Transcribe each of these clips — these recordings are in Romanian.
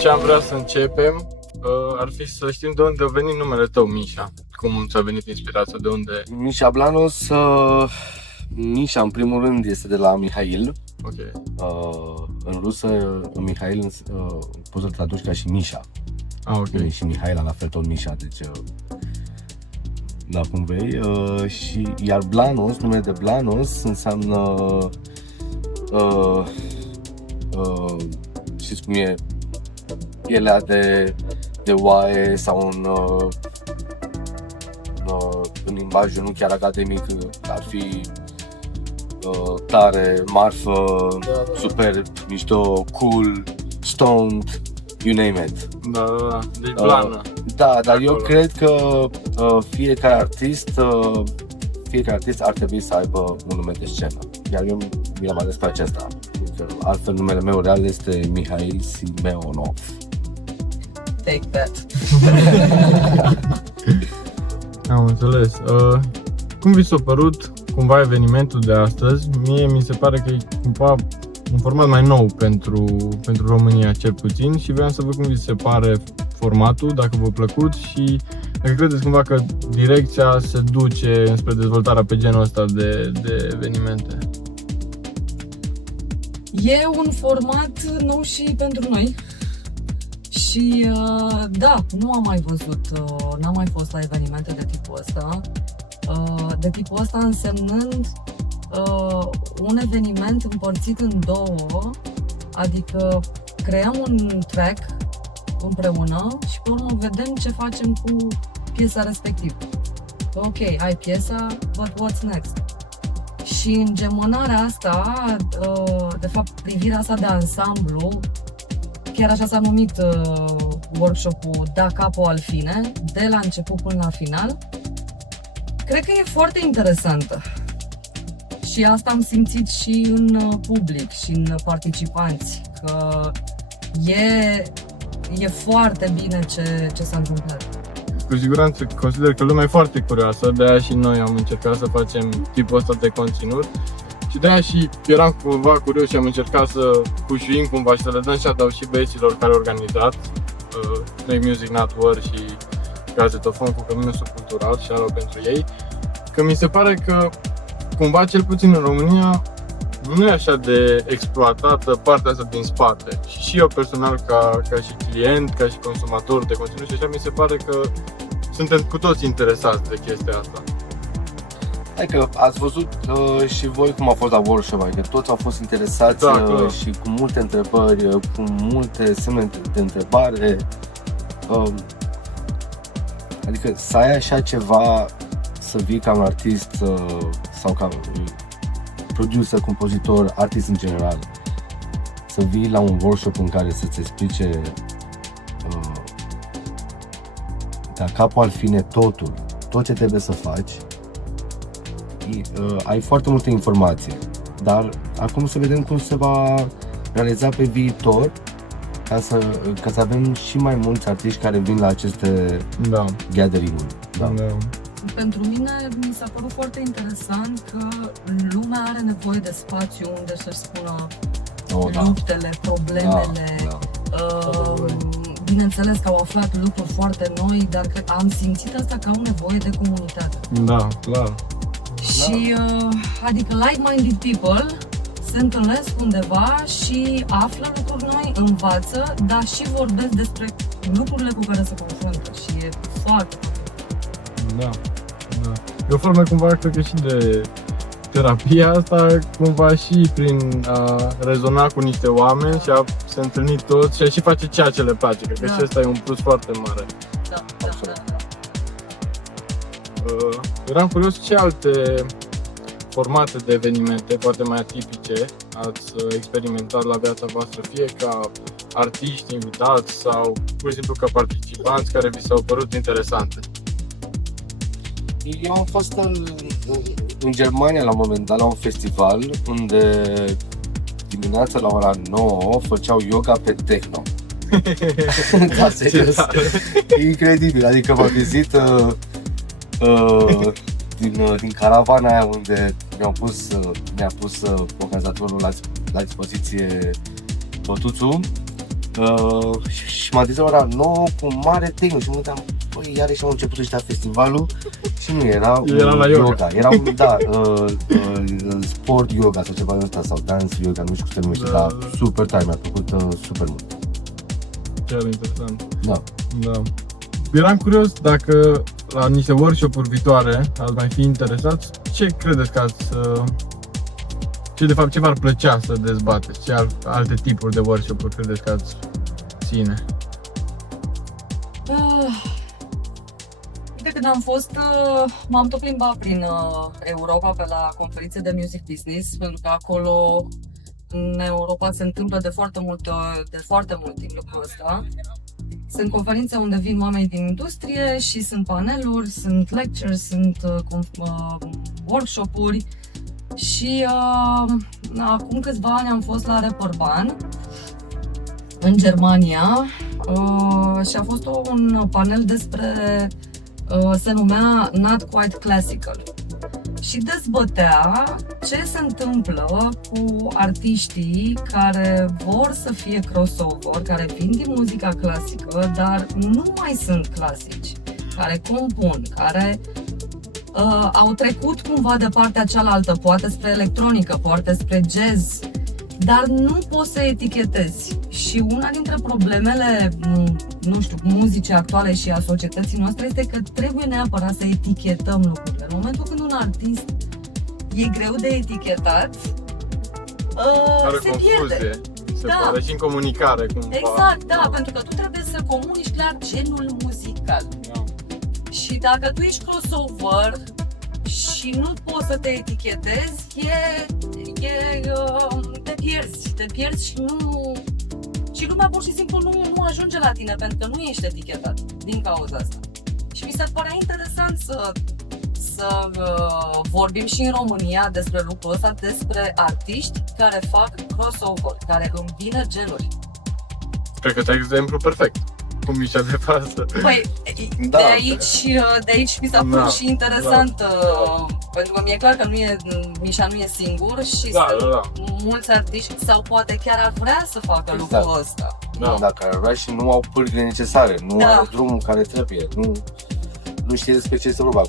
Ce am vrea să începem ar fi să știm de unde a venit numele tău, Misha. Cum ți-a venit inspirația, de unde? Misha Blanos, Misha în primul rând este de la Mihail. Ok. În rusă, Mihail poți să-l traduci ca și Misha. Ok. Și Mihail la fel tot Misha, deci da, cum vrei. Iar Blanos, numele de Blanos înseamnă știți cum e, pielea de oaie sau în limbajul nu chiar academic ar fi tare, marfă, super mișto, cool, stoned, you name it. Da. Deci blană. Da, dar eu cred că fiecare artist ar trebui să aibă un nume de scenă. Iar eu mi l-am ales pe acesta. Altfel numele meu real este Mihail Simeonov. Take that. Am înțeles. Cum vi s-a părut cumva evenimentul de astăzi? Mie mi se pare că e cumva un format mai nou pentru România, cel puțin, și vreau să văd cum vi se pare formatul, dacă v-a plăcut și dacă credeți cumva că direcția se duce înspre dezvoltarea pe genul ăsta de evenimente. E un format nou și pentru noi. Și da, nu am mai văzut, n-am mai fost la evenimente de tipul ăsta. De tipul ăsta însemnând un eveniment împărțit în două, adică creăm un track împreună și pe urmă vedem ce facem cu piesa respectivă. Ok, ai piesa, but what's next? Și îngemânarea asta, de fapt privirea asta de ansamblu, chiar așa s-a numit workshop-ul Da Capo al Fine, de la început până la final, cred că e foarte interesantă. Și asta am simțit și în public și în participanți, că e foarte bine ce s-a întâmplat. Cu siguranță consider că lumea e foarte curioasă, de-aia și noi am încercat să facem tipul ăsta de conținut. Și de-aia și eram cumva curios și am încercat să pușuim cumva și să le dăm shout-out și băieților care au organizat Play Music Network și Gazetofon cu Căminusul Cultural, shout-out pentru ei. Că mi se pare că cumva, cel puțin în România, nu e așa de exploatată partea asta din spate. Și eu personal, ca și client, ca și consumator de conținut și așa, mi se pare că suntem cu toți interesați de chestia asta. Adică ați văzut și voi cum a fost la workshop, adică toți au fost interesați și cu multe întrebări, cu multe semne de întrebare. Adică să ai așa ceva, să vii ca un artist sau ca producer, compozitor, artist în general, să vii la un workshop în care să-ți explice de capul al fine tot ce trebuie să faci. Ai foarte multe informații, dar acum să vedem cum se va realiza pe viitor ca să avem și mai mulți artiști care vin la aceste gathering-uri. Da. Pentru mine mi s-a părut foarte interesant că lumea are nevoie de spațiu unde să-și spună luptele, problemele. Bineînțeles că au aflat lucruri foarte noi, dar am simțit asta că au nevoie de comunitate. Da, clar. Și adică like-minded people se întâlnesc undeva și află lucruri noi, învață, dar și vorbesc despre lucrurile cu care se confruntă și e foarte. Da. E o formă cumva, cred că și de terapia asta, cumva și prin a rezona cu niște oameni și a se întâlni toți și a și face ceea ce le place. Cred că și asta e un plus foarte mare. Da. Eram curios ce alte formate de evenimente, poate mai atipice, ați experimentat la viața voastră, fie ca artiști invitați sau pur și simplu ca participanți care vi s-au părut interesante. Eu am fost în Germania la un moment dat la un festival unde dimineața la ora 9 făceau yoga pe techno. Da, serios. Incredibil, adică m-am vizit din caravana aia unde mi-a pus organizatorul la dispoziție pătuțul. Și m-a trezit la ora 9 cu mare techno și mă gândeam, băi, iarăși au început ăștia festivalul și nu era Era la yoga. Era un, da, sport yoga sau ceva de ăsta sau dance yoga, nu știu cum se numește, Da, dar da. super tare, mi-a plăcut super mult. Chiar interesant. Da. Da. Eram curios dacă la niște workshop-uri viitoare ați mai fi interesați, ce credeți că ce de fapt ce v-ar plăcea să dezbateți? Ce alte tipuri de workshop-uri credeți că ați ține? De când am fost, m-am tot plimbat prin Europa pe la conferințe de music business, pentru că acolo în Europa se întâmplă de foarte mult timp lucrul ăsta. Sunt conferințe unde vin oameni din industrie și sunt paneluri, sunt lectures, sunt workshop-uri și acum câțiva ani am fost la Reeperbahn în Germania și a fost un panel despre, se numea Not Quite Classical și dezbătea ce se întâmplă cu artiștii care vor să fie crossover, care vin din muzica clasică, dar nu mai sunt clasici, care compun, care au trecut cumva de partea cealaltă, poate spre electronică, poate spre jazz, dar nu poți să etichetezi. Și una dintre problemele, nu știu, muzicii actuale și a societății noastre este că trebuie neapărat să etichetăm lucrurile. În momentul când un artist e greu de etichetat, Are se confuzie, pierde. se Da. pare și în comunicare cumva. Exact, da, pentru că tu trebuie să comunici clar genul muzical. Da. Și dacă tu ești crossover și nu poți să te etichetezi, te pierzi și nu... Și lumea pur și simplu nu ajunge la tine pentru că nu ești etichetat din cauza asta. Și mi se părea interesant să vorbim și în România despre lucrul ăsta, despre artiști care fac crossover, care îmbină genuri. Cred că ți-ai exemplu perfect. Cu Mișa de față. Păi, Da. de aici mi s-a părut Da. și interesant, pentru că mi-e clar că Mișa nu e singur și Da, sunt da, mulți artiști sau poate chiar ar vrea să facă Exact. lucrul ăsta. Da. Dacă ar vrea și nu au pârghile necesare, nu Da. are drumul care trebuie, nu știe despre ce este vorba,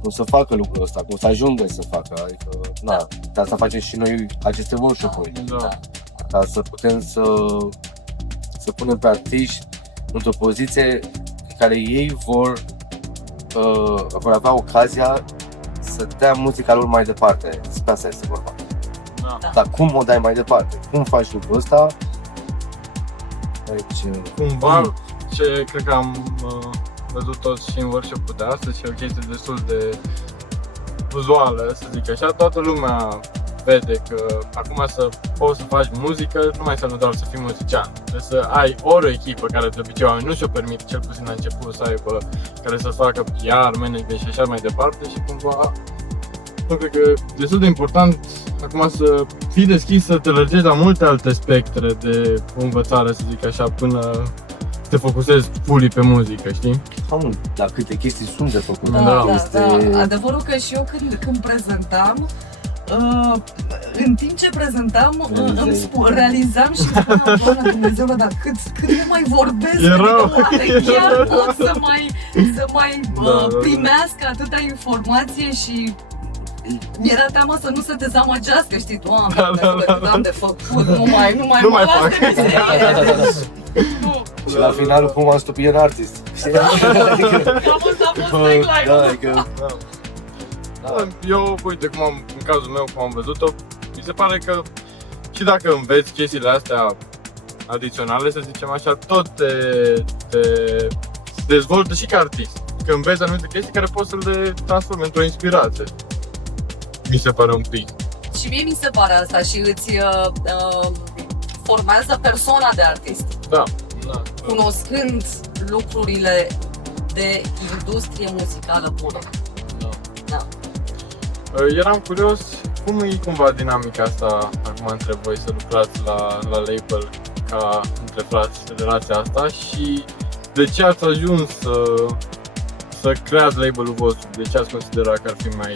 cum să facă lucrul ăsta, cum să ajungă să facă, adică, na, de asta facem și noi aceste workshop-uri, Da. ca să putem să punem pe artiști într-o poziție în care ei vor avea ocazia să dea muzica lor mai departe, despre asta este vorba. Da. Dar cum o dai mai departe? Cum faci lucrul ăsta? Deci, Cumva, ce cred că am văzut toți și în workshop-ul de astăzi și e o chestie destul de uzuală, să zic așa, toată lumea vede că acum să poți să faci muzică, nu mai înseamnă doar să fii muzician. Trebuie să ai ori o echipă care de obicei oamenii nu și-o permit, cel puțin la început, să aibă care să facă PR, management și așa mai departe și cumva eu cred că e destul de important acum să fii deschis să te lărgești la multe alte spectre de învățare, să zic așa, până te focusezi fully pe muzică, știi? dar câte chestii sunt de făcut. Da, Este... da. Adevărul că și eu când prezentam, în timp ce prezentam, realizam și spuneam, Doamne Dumnezeule, dar cât nu mai vorbesc, Erau. adică oare chiar pot să mai Da. primească atâta informație și mi-era teamă să nu se dezamăgească, știi, Doamne, cât am de făcut, nu mai Nu mă mai las fac. de mizerie. Nu. Și la final, cum am stupit în artist. Știi? Cam asta a fost tagline-ul. Da, adică... Da, eu, uite, în cazul meu, cum am văzut-o, mi se pare că și dacă înveți chestiile astea adiționale, să zicem așa, tot te dezvoltă și ca artist. Că înveți anumite chestii care poți să le transformi într-o inspirație. Mi se pare un pic. Și mie mi se pare asta și îți formează persoana de artist, Da, da. cunoscând lucrurile de industrie muzicală pură. Da. Eram curios, cum e cumva dinamica asta, acum între voi, să lucrați la label ca între frați, relația asta și de ce ați ajuns să creați label-ul vostru? De ce ați considerat că ar fi mai...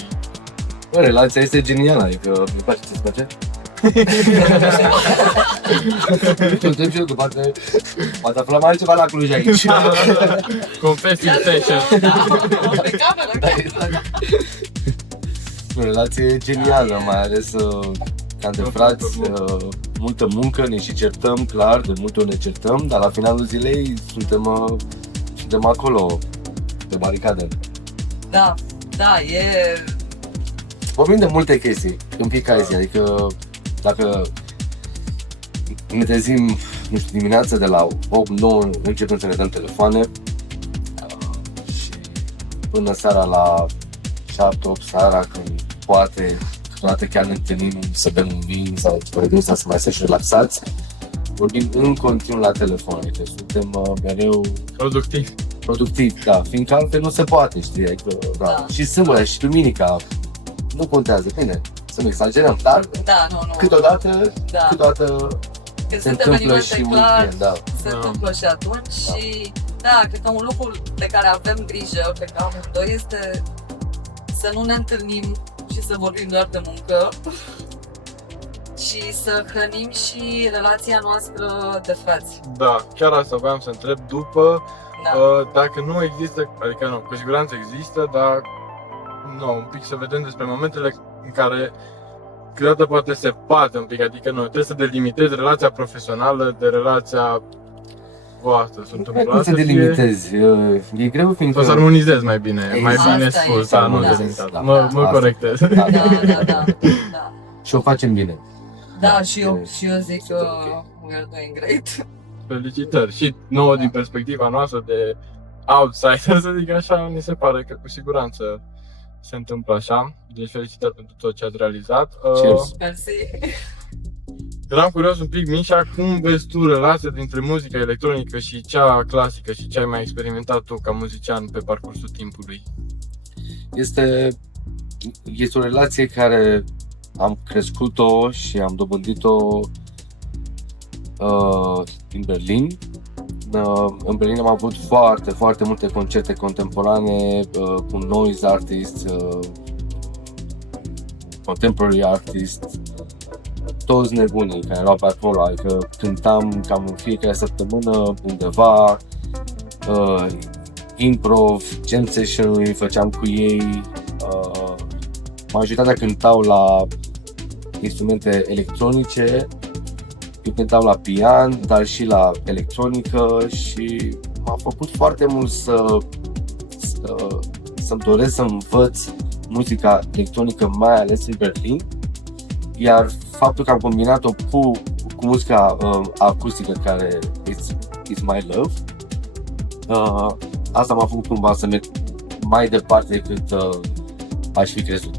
Bă, relația este genială, adică îmi place ce-ți place. Te întreb și eu, că poate aflăm altceva la Cluj aici. Confessing session. Da, pe cameră. Da, exact. O relație genială, mai ales ca de frați, multă muncă, ne și certăm, clar, de multe ori ne certăm, dar la finalul zilei suntem acolo, pe baricade. Da, da, e... Vorbim de multe chestii în fiecare zi, adică dacă ne trezim, nu știu, dimineața de la 8-9 începem să ne dăm telefoane și până seara la 7-8 seara, când poate, câteodată chiar ne întâlnim să bem un vin sau vorbim să mai stăm și relaxați, vorbim în continuu la telefon, adică suntem mereu productivi, da, fiindcă altfel nu se poate, știi, adică, da. Și sâmbătă și duminica, nu contează, bine, să nu exagerăm, dar Da, nu. câteodată Când se sunt întâmplă evenimente și clar, weekend, da. se întâmplă și atunci și da, cred că un lucru de care avem grijă, pe care amândoi, este să nu ne întâlnim și să vorbim doar de muncă și să hrănim și relația noastră de frați. Da, chiar asta voiam să întreb după, Da. dacă nu există, adică nu, cu siguranță există, dar nu, un pic să vedem despre momentele în care câteodată poate se bate un pic, adică nu, trebuie să delimitezi relația profesională de relația voastră. Sunt Cum să delimitezi? E greu, fiindcă... O să armonizezi mai bine, mai Asta bine e, spus, da, nu da, delimitat. da, Mă asta. corectez. Da, Da, da. da. Și o facem bine. Da, și eu zic că Ok. we are doing great. Felicitări și nouă din perspectiva noastră de outsider, să zic așa, mi se pare că cu siguranță se întâmplă așa. Deci felicitări pentru tot ce ați realizat. Cheers. Mersi. Eram curios un pic, Mișa, cum vezi tu relația dintre muzica electronică și cea clasică și ce ai mai experimentat tu ca muzician pe parcursul timpului? Este o relație care am crescut-o și am dobândit-o din Berlin. În Berlin am avut foarte multe concerte contemporane cu noise artists, contemporary artists, toți nebunii care erau pe acolo, adică cântam cam în fiecare săptămână undeva, improv, jam session-uri făceam cu ei, majoritatea cântau la instrumente electronice, eu cântam la pian, dar și la electronică și m-a făcut foarte mult să-mi doresc să învăț muzica electronică, mai ales în Berlin, iar faptul că am combinat-o cu muzica acustică, care is my love, asta m-a făcut cumva să merg mai departe decât aș fi crezut.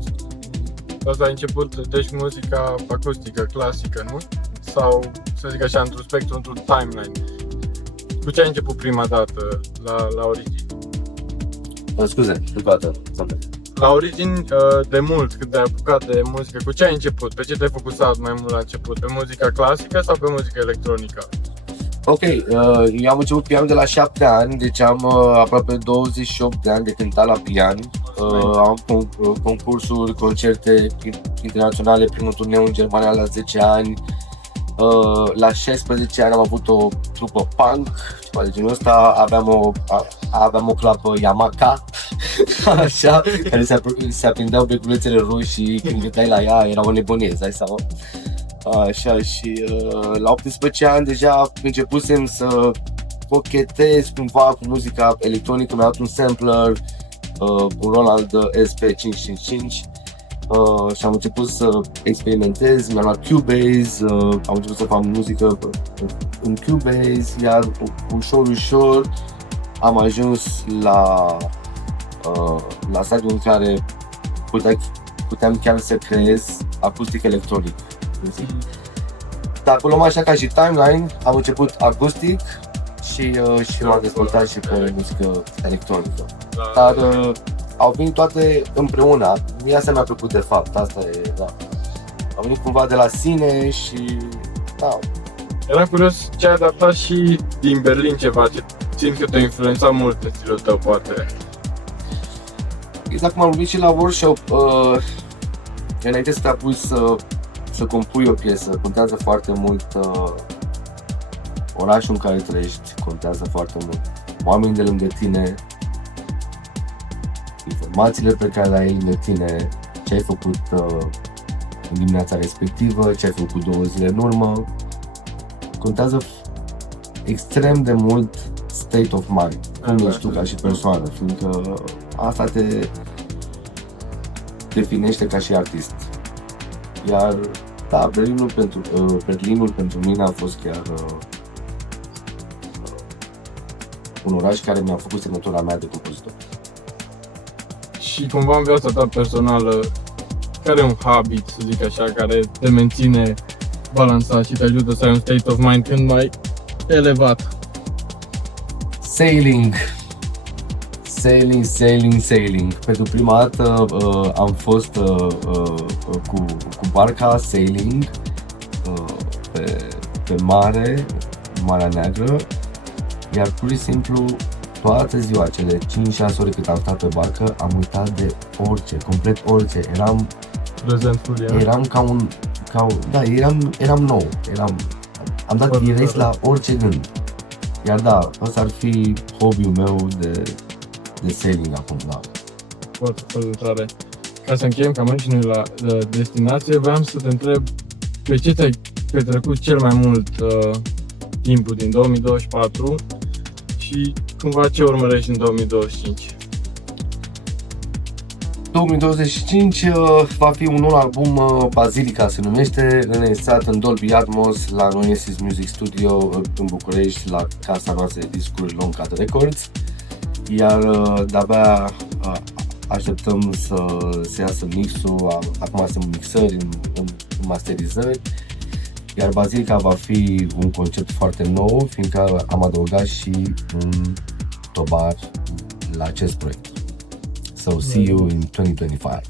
Asta a început, deci muzica acustică, clasică, nu? Sau, să zic așa, într-un spectru, într-un timeline. Cu ce ai început prima dată la origini? Scuze, încă o dată. La origini, de mult, când te-ai apucat de muzică, cu ce ai început? Pe ce te-ai focusat mai mult la început? Pe muzica clasică sau pe muzica electronică? Ok, eu am început pianul de la 7 ani, deci am aproape 28 de ani de cântat la pian. Am concursuri, concerte internaționale, primul turneu în Germania la 10 ani. La 16 ani am avut o trupă punk, ceva de genul ăsta, aveam o clapă Yamaha, așa, care se aprindeau beculețele roșii, când gâteai la ea, era o nebunie, îți dai seama? Așa, și la 18 ani deja începusem să cochetez cumva cu muzica electronică, mi-am dat un sampler, un Roland SP555 și am început să experimentez, mi-am luat Cubase, am început să fac muzică în Cubase, iar ușor am ajuns la stadiul în care puteam chiar să creez acustic electronic. Dacă o luăm așa ca și timeline, am început acustic și m-am dezvoltat și pe muzică electronică. Dar au venit toate împreună. Mie asta mi-a plăcut de fapt, asta e, da. Au venit cumva de la sine și, da. Eram curios ce ai adaptat și din Berlin ceva, ce simt că te-a influențat mult în stilul tău, poate. Exact cum am vorbit și la workshop, înainte să te apuci să compui o piesă, contează foarte mult orașul în care trăiești, contează foarte mult oamenii de lângă tine, informațiile pe care le ai lângă tine, ce ai făcut în dimineața respectivă, ce ai făcut 2 zile în urmă. Contează extrem de mult state of mind, cum ești tu ca și persoană, fiindcă asta te definește ca și artist. Iar, da, Berlinul pentru mine a fost chiar un oraș care mi-a făcut semnătura mea de compozitor. Și cumva în viața ta personală, care e un habit, să zic așa, care te menține balansat și te ajută să ai un state of mind când mai elevat? Sailing. Pentru prima dată am fost cu barca sailing pe mare, Marea Neagră, iar pur și simplu toată ziua, cele 5-6 ore cât am stat pe barcă, am uitat de orice, complet orice. Eram nou, am dat erase la orice gând. Iar da, ăsta ar fi hobby-ul meu de sailing acum, da. Foarte, foarte tare. Ca să încheiem cam aici noi la destinație, vreau să te întreb pe ce ți-ai petrecut cel mai mult timpul din 2024 și cumva ce urmărești în 2025? 2025 va fi un nou album, Basilica se numește, înregistrat în Dolby Atmos la Noesis Music Studio în București, la casa noastră de discuri Long Cut Records. Iar de-abia așteptăm să iasă mixul, acum sunt mixări, în masterizări. Iar Basilica va fi un concept foarte nou, fiindcă am adăugat și un tobar la acest proiect. So see you in 2025.